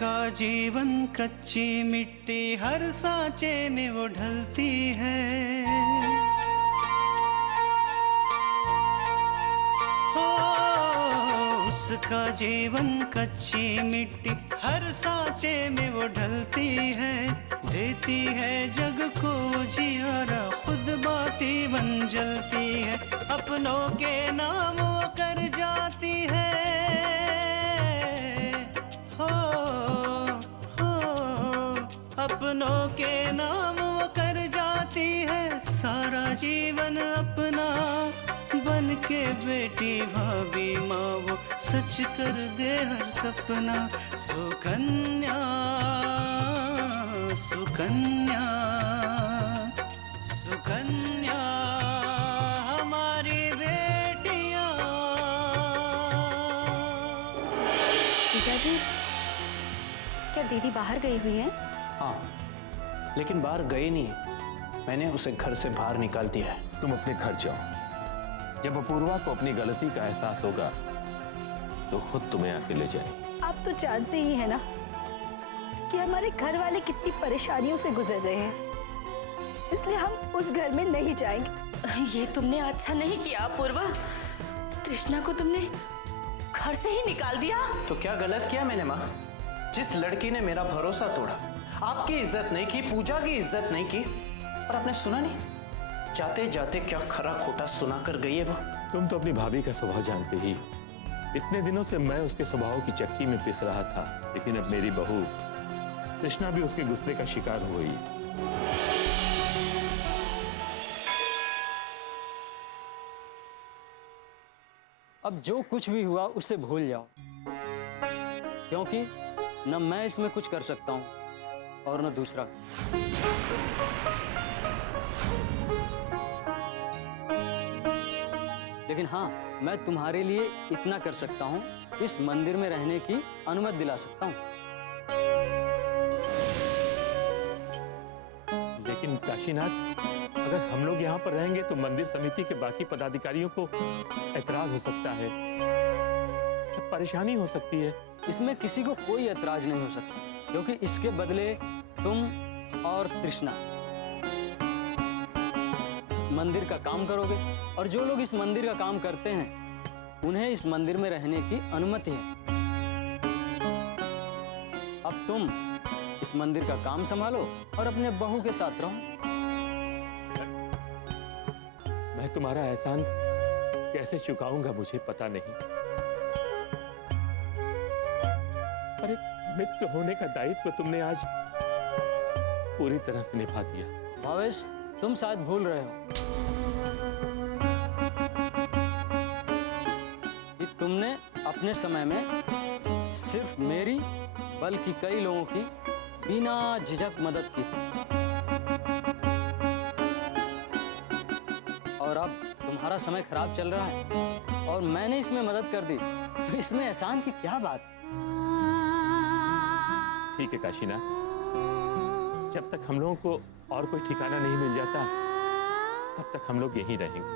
उसका जीवन कच्ची मिट्टी हर सांचे में वो ढलती है। उसका जीवन कच्ची मिट्टी हर सांचे में वो ढलती है। देती है जग को जियारा, खुद बाती बन जलती है। अपनों के नाम वो कर जाती है। अपनों के नाम वो कर जाती है। सारा जीवन अपना बन के बेटी भाभी माँ वो सच कर दे हर सपना। सुकन्या सुकन्या सुकन्या हमारी बेटियाँ। जीजा जी, क्या दीदी बाहर गई हुई हैं? हाँ, लेकिन बाहर गए नहीं, मैंने उसे घर से बाहर निकाल दिया है। तुम अपने घर जाओ। जब अपूर्वा को अपनी गलती का एहसास होगा तो खुद तुम्हें आके ले जाए। आप तो जानते ही हैं ना कि हमारे घर वाले कितनी परेशानियों से गुजर रहे हैं, इसलिए हम उस घर में नहीं जाएंगे। ये तुमने अच्छा नहीं किया अपूर्वा। तृष्णा को तुमने घर से ही निकाल दिया। तो क्या गलत किया मैंने माँ? जिस लड़की ने मेरा भरोसा तोड़ा, आपकी इज्जत नहीं की, पूजा की इज्जत नहीं की, और आपने सुना नहीं? जाते जाते क्या खरा खोटा सुना कर गई है वो। तुम तो अपनी भाभी का स्वभाव जानते ही। इतने दिनों से मैं उसके स्वभाव की चक्की में पिस रहा था, लेकिन अब मेरी बहू तृष्णा भी उसके गुस्से का शिकार हो गई। अब जो कुछ भी हुआ उसे भूल जाओ, क्योंकि न मैं इसमें कुछ कर सकता हूं और न दूसरा। लेकिन हाँ, मैं तुम्हारे लिए इतना कर सकता हूँ, इस मंदिर में रहने की अनुमति दिला सकता हूँ। लेकिन काशीनाथ, अगर हम लोग यहाँ पर रहेंगे तो मंदिर समिति के बाकी पदाधिकारियों को ऐतराज हो सकता है, परेशानी हो सकती है। इसमें किसी को कोई ऐतराज नहीं हो सकता, क्योंकि इसके बदले तुम और तृष्णा मंदिर का काम करोगे, और जो लोग इस मंदिर का काम करते हैं उन्हें इस मंदिर में रहने की अनुमति है। अब तुम इस मंदिर का काम संभालो और अपने बहू के साथ रहो। मैं तुम्हारा एहसान कैसे चुकाऊंगा मुझे पता नहीं, पर एक मित्र होने का दायित्व तुमने आज पूरी तरह से निभा दिया। भावेश, तुम शायद भूल रहे हो कि तुमने अपने समय में सिर्फ मेरी बल्कि कई लोगों की बिना झिझक मदद की थी, और अब तुम्हारा समय खराब चल रहा है और मैंने इसमें मदद कर दी, तो इसमें एहसान की क्या बात? ठीक है काशीनाथ, जब तक हम लोगों को और कोई ठिकाना नहीं मिल जाता तब तक हम लोग यहीं रहेंगे।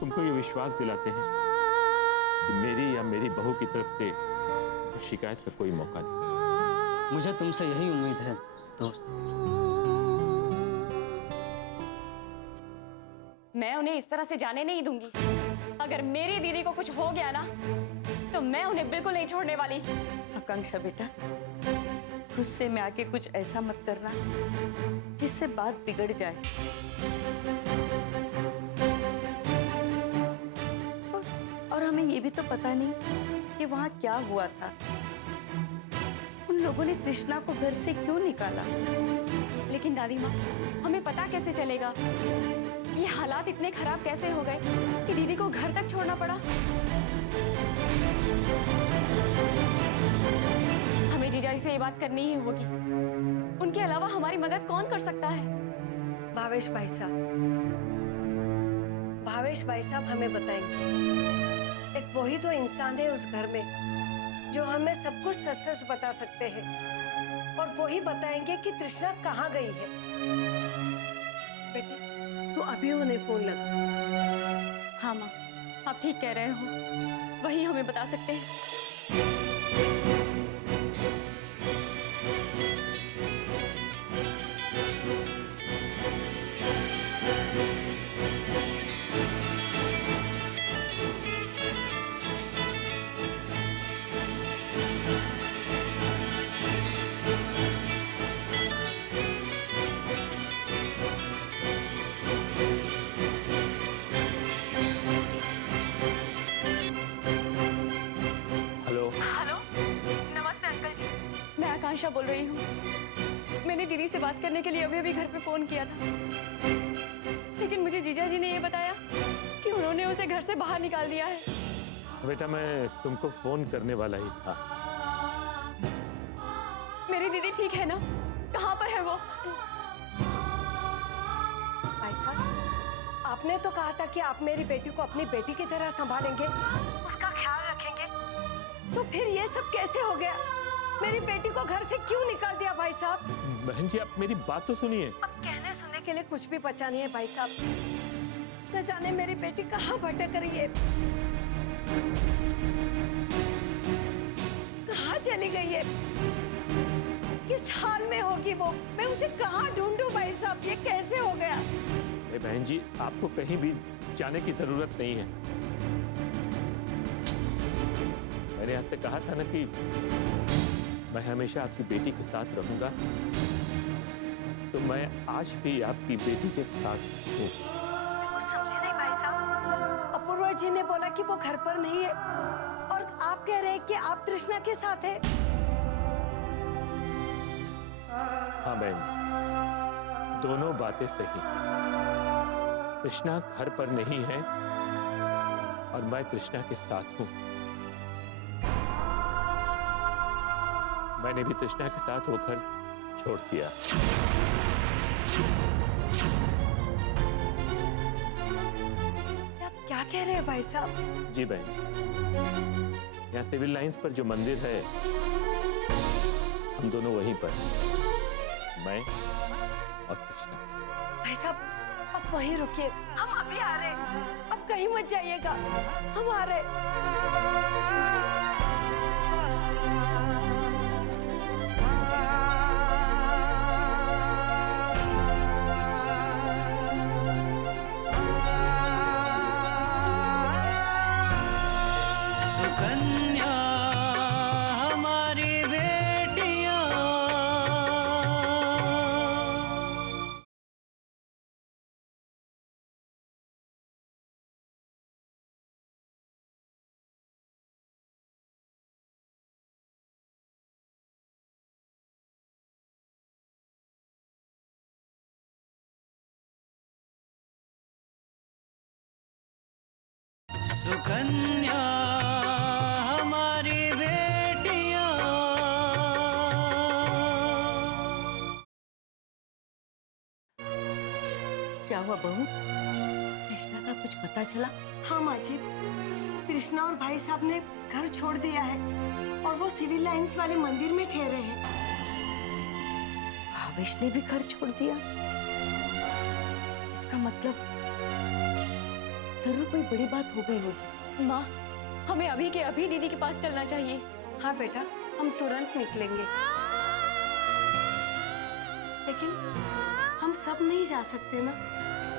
तुमको ये विश्वास दिलाते हैं कि मेरी या मेरी बहू की तरफ से शिकायत का कोई मौका नहीं। मुझे तुमसे यही उम्मीद है दोस्त। मैं उन्हें इस तरह से जाने नहीं दूंगी। अगर मेरी दीदी को कुछ हो गया ना, तो मैं उन्हें बिल्कुल नहीं छोड़ने वाली। आकांक्षा बेटा, गुस्से में आके कुछ ऐसा मत करना जिससे बात बिगड़ जाए। और हमें ये भी तो पता नहीं कि वहां क्या हुआ था। उन लोगों ने तृष्णा को घर से क्यों निकाला? लेकिन दादी माँ, हमें पता कैसे चलेगा ये हालात इतने खराब कैसे हो गए कि दीदी को घर तक छोड़ना पड़ा? हमें जीजाजी से ये बात करनी ही होगी। उनके अलावा हमारी मदद कौन कर सकता है? भावेश भाई साहब हमें बताएंगे। एक वही तो इंसान है उस घर में जो हमें सब कुछ सच सच बता सकते हैं, और वही बताएंगे कि तृष्णा कहाँ गई है। बेटी, तू अभी उन्हें फोन लगा। हाँ माँ, आप ठीक कह रहे हो, वही हमें बता सकते हैं। आकांक्षा बोल रही हूँ। मैंने दीदी से बात करने के लिए अभी अभी घर पे फोन किया था, लेकिन मुझे जीजा जी ने ये बताया कि उन्होंने उसे घर से बाहर निकाल दिया है। बेटा मैं तुमको फोन करने वाला ही था। मेरी दीदी ठीक है ना? कहाँ पर है वो? भाई साहब, आपने तो कहा था कि आप मेरी बेटी को अपनी बेटी की तरह संभालेंगे, उसका ख्याल रखेंगे, तो फिर ये सब कैसे हो गया? मेरी बेटी को घर से क्यों निकाल दिया भाई साहब? बहन जी आप मेरी बात तो सुनिए। अब कहने सुनने के लिए कुछ भी बचा नहीं है भाई साहब। न जाने मेरी बेटी कहाँ भटक रही है, कहाँ चली गई है, किस हाल में होगी वो? मैं उसे कहाँ ढूंढूं भाई साहब? ये कैसे हो गया? बहन जी आपको कहीं भी जाने की जरूरत नहीं है। मैंने आपसे कहा था ना कि मैं हमेशा आपकी बेटी के साथ रहूंगा, तो मैं आज भी आपकी बेटी के साथ हूँ। कुछ समझे नहीं भाई साहब। अपूर्वा जी ने बोला कि वो घर पर नहीं है और आप कह रहे हैं कि आप तृष्णा के साथ हैं। हाँ बहन, दोनों बातें सही। तृष्णा घर पर नहीं है और मैं तृष्णा के साथ हूँ। मैंने भी तृष्णा के साथ वो घर छोड़ दिया। आप क्या कह रहे हैं भाई साहब? जी बहन, यहाँ सिविल लाइंस पर जो मंदिर है, हम दोनों वहीं पर, मैं और कृष्णा। भाई साहब अब वहीं रुकिए, हम अभी आ रहे हैं। अब कहीं मत जाइएगा, हम आ रहे हैं। सुकन्या हमारी बेटियां। सुकन्या हमारी बेटियां। क्या हुआ बहू? कृष्णा का कुछ पता चला? हाँ माँ जी, तृष्णा और भाई साहब ने घर छोड़ दिया है और वो सिविल लाइंस वाले मंदिर में ठहरे हैं। भावेश ने भी घर छोड़ दिया? इसका मतलब जरूर कोई बड़ी बात हो गई होगी। माँ, हमें अभी के अभी दीदी के पास चलना चाहिए। हाँ बेटा, हम तुरंत निकलेंगे, लेकिन हम सब नहीं जा सकते ना।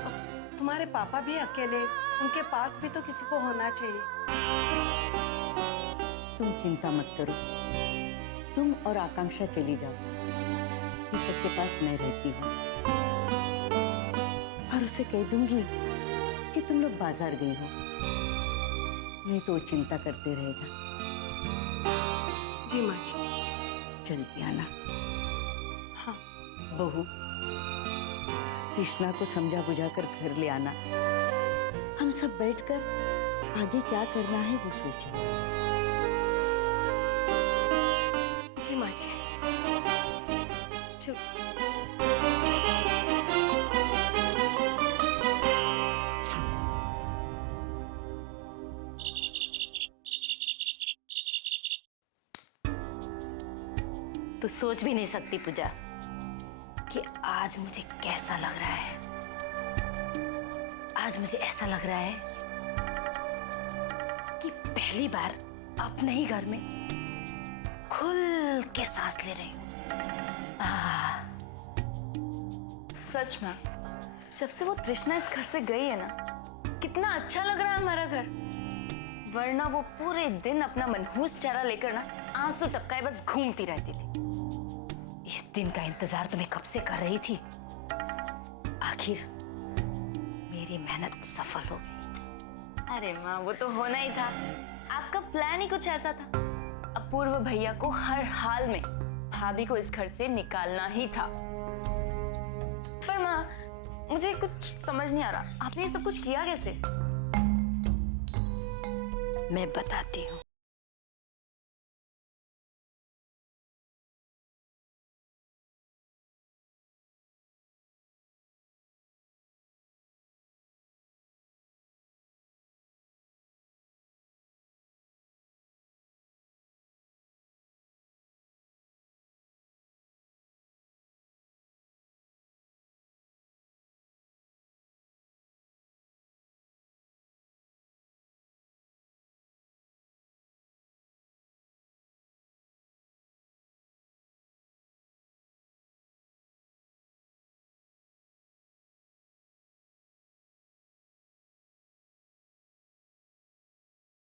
अब तुम्हारे पापा भी अकेले, उनके पास भी तो किसी को होना चाहिए। तुम चिंता मत करो, तुम और आकांक्षा चली जाओ, दीपक के पास मैं रहती हूँ और उसे कह दूंगी कि तुम लोग बाजार गई हो, नहीं तो वो चिंता करते रहेगा। जी माँ जी। जल्दी आना। हाँ बहू, कृष्णा को समझा बुझाकर घर ले आना। हम सब बैठकर आगे क्या करना है वो सोचेंगे। जी माँ जी। चुप। तो सोच भी नहीं सकती पूजा कि आज मुझे कैसा लग रहा है। आज मुझे ऐसा लग रहा है कि पहली बार अपने ही घर में खुल के सांस ले रही हूँ। सच में, जब से वो तृष्णा इस घर से गई है ना, कितना अच्छा लग रहा है हमारा घर। वरना वो पूरे दिन अपना मनहूस चेहरा लेकर ना आंसू टपकाए बस घूमती रहती थी। इस दिन का इंतजार तो मैं कब से कर रही थी। आखिर मेरी मेहनत सफल हो गई। अरे माँ, वो तो होना ही था। आपका प्लान ही कुछ ऐसा था। अपूर्व भैया को हर हाल में भाभी को इस घर से निकालना ही था। पर माँ, मुझे कुछ समझ नहीं आ रहा, आपने ये सब कुछ किया कैसे? मैं बताती हूँ।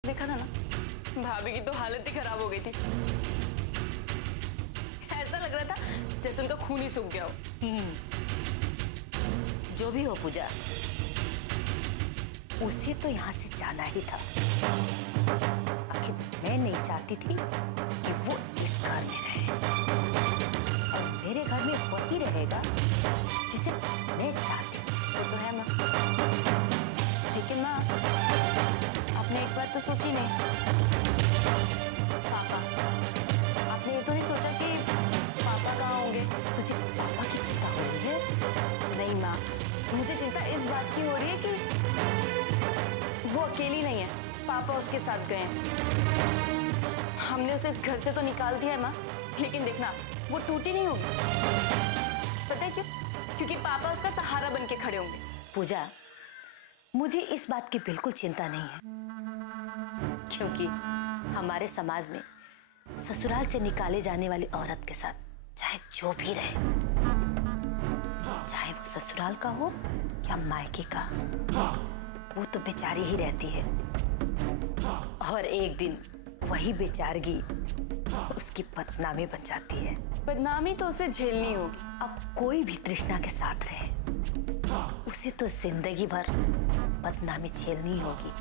देखा था ना, भाभी की तो हालत ही खराब हो गई थी। ऐसा लग रहा था जैसे उनका खून ही सूख गया हो। जो भी हो पूजा, उसे तो यहाँ से जाना ही था। आखिर मैं नहीं चाहती थी कि वो इस घर में रहे, और मेरे घर में वही रहेगा जिसे मैं चाहती हूँ। वो तो है माँ, लेकिन माँ आपने एक बात तो सोची नहीं। पापा, आपने ये तो नहीं सोचा कि पापा कहाँ होंगे? तुझे पापा की चिंता हो रही है? नहीं माँ, मुझे चिंता इस बात की हो रही है कि वो अकेली नहीं है, पापा उसके साथ गए हैं। हमने उसे इस घर से तो निकाल दिया है माँ, लेकिन देखना वो टूटी नहीं होगी। पता है क्यों? क्योंकि पापा उसका सहारा बन के खड़े होंगे। पूजा, मुझे इस बात की बिल्कुल चिंता नहीं है, क्योंकि हमारे समाज में ससुराल से निकाले जाने वाली औरत के साथ चाहे जो भी रहे, चाहे वो ससुराल का हो या मायके का, वो तो बेचारी ही रहती है। और एक दिन वही बेचारगी उसकी बदनामी बन जाती है। बदनामी तो उसे झेलनी होगी। अब कोई भी तृष्णा के साथ रहे, उसे तो जिंदगी भर बदनामी झेलनी होगी।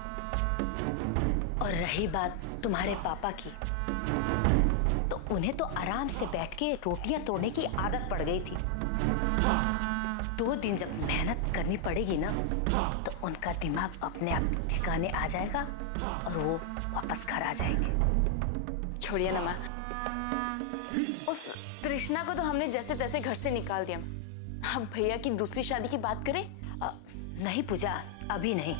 और रही बात तुम्हारे पापा की, तो उन्हें तो आराम से बैठ के रोटियां तोड़ने की आदत पड़ गई थी। 2 दिन जब मेहनत करनी पड़ेगी ना, तो उनका दिमाग अपने आप ठिकाने आ जाएगा और वो वापस घर आ जाएंगे। छोड़िए ना माँ, उस तृष्णा को तो हमने जैसे तैसे घर से निकाल दिया। अब भैया की दूसरी शादी की बात करें? नहीं पूजा, अभी नहीं।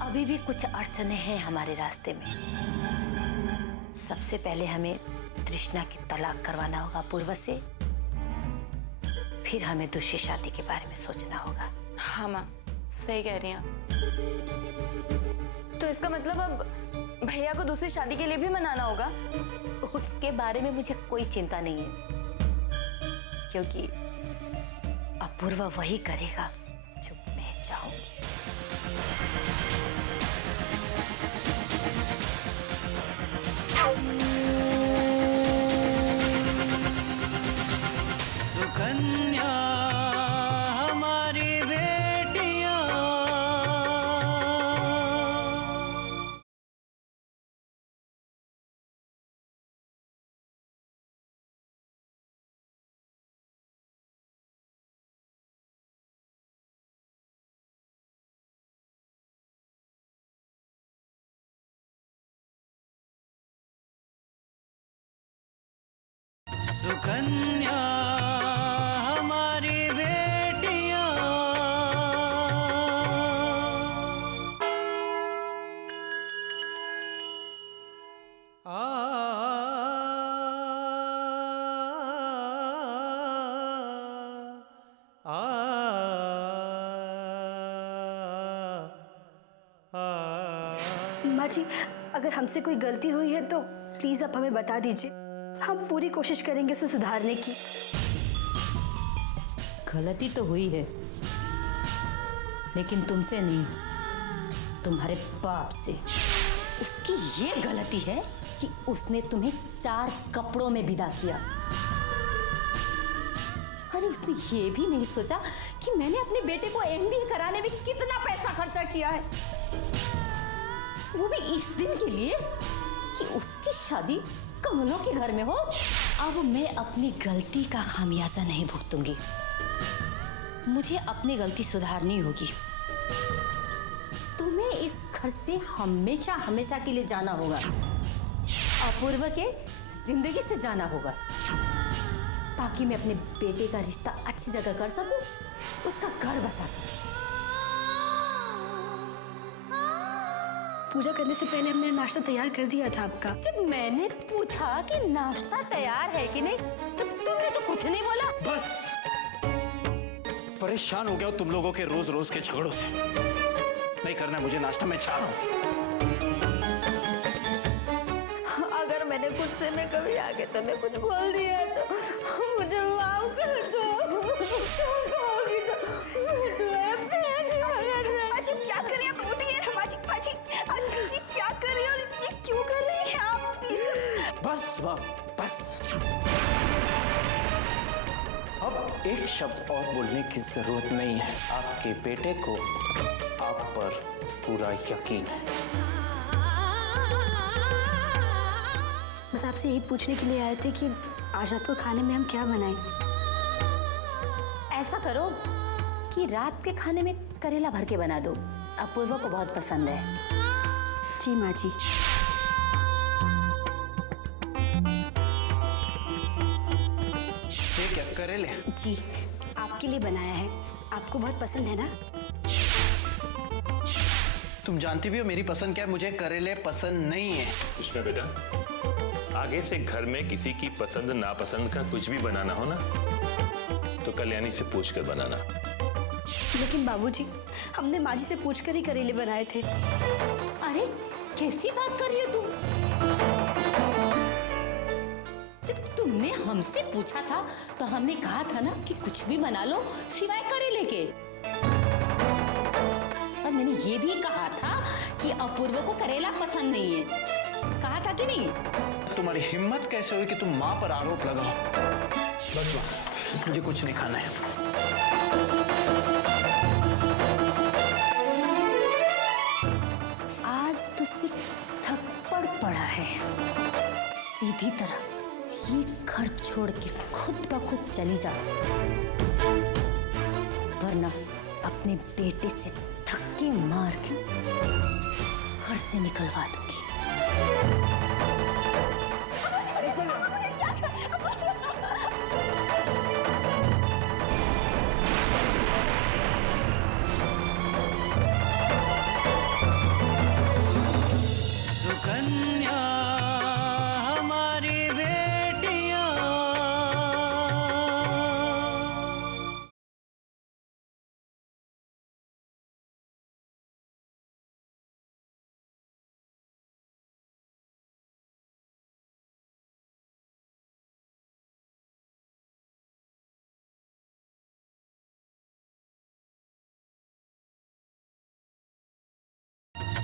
अभी भी कुछ अड़चने हैं हमारे रास्ते में। सबसे पहले हमें तृष्णा की तलाक करवाना होगा पूर्व से, फिर हमें दूसरी शादी के बारे में सोचना होगा। हाँ माँ, सही कह रही हैं आप। तो इसका मतलब अब भैया को दूसरी शादी के लिए भी मनाना होगा? उसके बारे में मुझे कोई चिंता नहीं है, क्योंकि अपूर्वा वही करेगा जो मैं चाहूंगी। सुकन्या हमारी बेटियां, सुकन्या हमारी बेटियां। माँ जी, अगर हमसे कोई गलती हुई है तो प्लीज आप हमें बता दीजिए। हम पूरी कोशिश करेंगे उसे सुधारने की। गलती तो हुई है, लेकिन तुमसे नहीं, तुम्हारे बाप से। उसकी ये गलती है कि उसने तुम्हें 4 कपड़ों में विदा किया। अरे उसने ये भी नहीं सोचा कि मैंने अपने बेटे को MBA कराने में कितना पैसा खर्चा किया है, वो भी इस दिन के लिए कि उसकी शादी कमलों के घर में हो। अब मैं अपनी गलती का खामियाजा नहीं भुगतूंगी। मुझे अपनी गलती सुधारनी होगी। तुम्हें इस घर से हमेशा हमेशा के लिए जाना होगा। अपूर्व के जिंदगी से जाना होगा, ताकि मैं अपने बेटे का रिश्ता अच्छी जगह कर सकूं, उसका घर बसा सकूं। पूजा करने से पहले हमने नाश्ता तैयार कर दिया था आपका। जब मैंने पूछा कि नाश्ता तैयार है कि नहीं, तो तुमने तो कुछ नहीं बोला। बस परेशान हो गया हूं तुम लोगों के रोज रोज के झगड़ों से। नहीं करना मुझे नाश्ता, मैं चाह रहा हूं। अगर मैंने गुस्से में कभी आगे तुम्हें कुछ बोल दिया तो मुझे माफ कर दो। क्या कर रही हैं आप? उठिए ना माजी, माजी, ये क्या कर रही हैं और इतनी क्यों कर रही हैं आप? बस बस अब एक शब्द और बोलने की जरूरत नहीं है। आपके बेटे को आप पर पूरा यकीन है। बस आपसे यही पूछने के लिए आए थे कि आज रात को खाने में हम क्या बनाएं। ऐसा करो कि रात के खाने में करेला भर के बना दो। अपूर्वा को बहुत पसंद है। जी माँ जी। ये क्या करेले? जी आपके लिए बनाया है, आपको बहुत पसंद है ना? तुम जानती भी हो मेरी पसंद क्या है। मुझे करेले पसंद नहीं है। कृष्णा बेटा, आगे से घर में किसी की पसंद नापसंद का कुछ भी बनाना हो ना, तो कल्याणी से पूछ कर बनाना। लेकिन बाबूजी, हमने माँ जी से पूछकर ही करेले बनाए थे। अरे कैसी बात कर रही हो तुम? जब तुमने हमसे पूछा था तो हमने कहा था ना कि कुछ भी बना लो सिवाय करेले के। और मैंने ये भी कहा था कि अपूर्व को करेला पसंद नहीं है। कहा था कि नहीं? तुम्हारी हिम्मत कैसे हुई कि तुम माँ पर आरोप लगाओ? बस माँ, मुझे कुछ नहीं खाना है। आज तो सिर्फ थप्पड़ पड़ा है। सीधी तरह ये घर छोड़ के खुद ब खुद चली जा, वरना अपने बेटे से धक्के मार के घर से निकलवा दूंगी। सुकन्या हमारी बेटियां।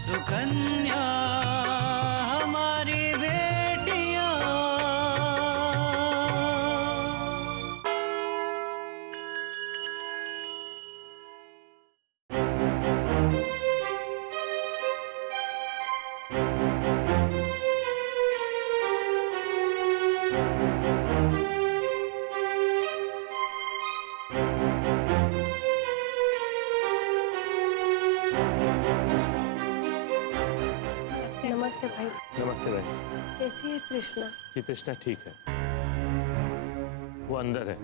सुकन्या हमारी बेटियां। नमस्ते भाई साहब। नमस्ते भाई। कैसी है तृष्णा? जी तृष्णा ठीक है, वो अंदर है।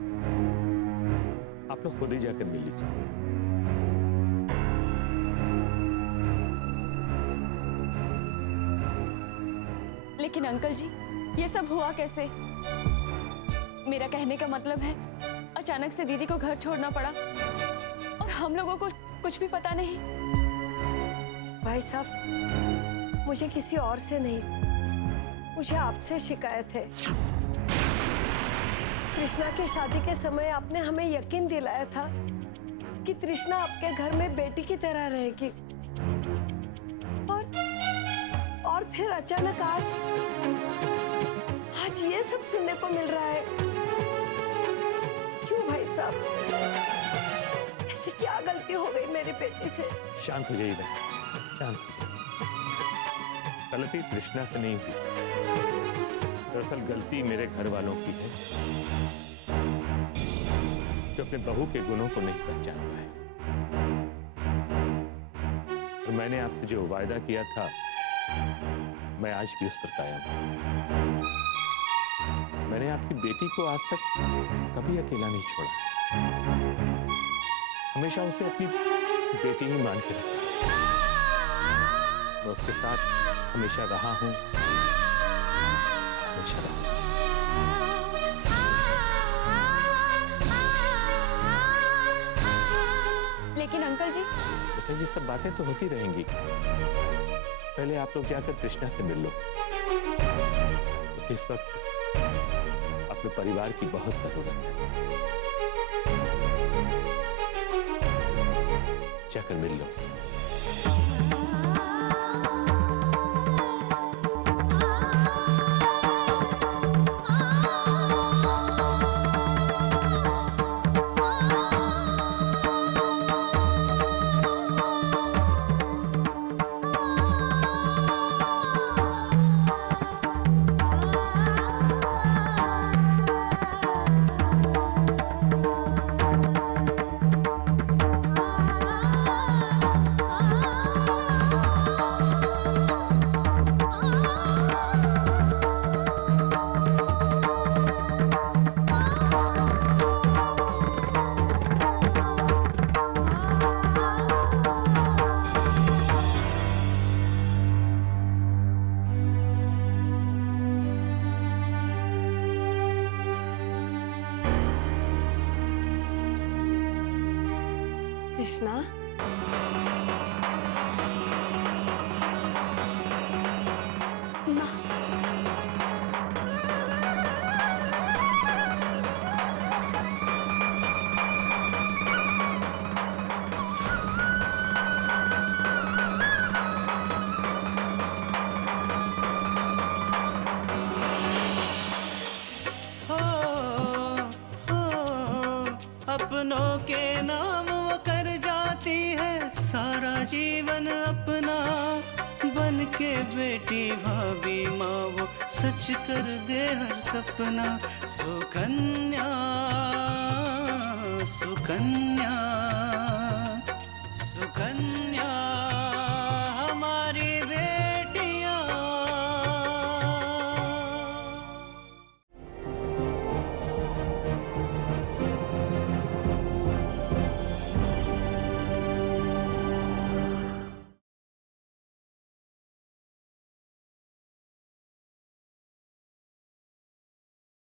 आप लोग खुद ही जाकर मिल लीजिए। लेकिन अंकल जी, ये सब हुआ कैसे? मेरा कहने का मतलब है, अचानक से दीदी को घर छोड़ना पड़ा और हम लोगों को कुछ भी पता नहीं। भाई साहब, मुझे किसी और से नहीं, मुझे आपसे शिकायत है। तृष्णा की शादी के समय आपने हमें यकीन दिलाया था कि तृष्णा आपके घर में बेटी की तरह रहेगी, और फिर अचानक आज ये सब सुनने को मिल रहा है। क्यों भाई साहब, ऐसे क्या गलती हो गई मेरी बेटी से? शांत हो जाइए भाई, शांत हो जाइए। गलती तृष्णा से नहीं हुई, दरअसल गलती मेरे घर वालों की है जो अपने बहू के गुणों को नहीं पहचान पाए। और मैंने आपसे जो वायदा किया था मैं आज भी उस पर कायम हूं। मैंने आपकी बेटी को आज तक कभी अकेला नहीं छोड़ा, हमेशा उसे अपनी बेटी ही मान के रखा। मैं उसके साथ हमेशा रहा हूं, हमेशा रहूंगा। लेकिन अंकल जी, बेटा ये सब बातें तो होती रहेंगी, पहले आप लोग जाकर कृष्णा से मिल लो। उसे इस वक्त अपने परिवार की बहुत जरूरत है, जाकर मिल लो उससे। कृष्णा, अपनों के नाम वो कर जाती है सारा जीवन अपना, बन के बेटी भाभी माँ वो सच कर दे हर सपना। सुकन्या सुकन्या सुकन्या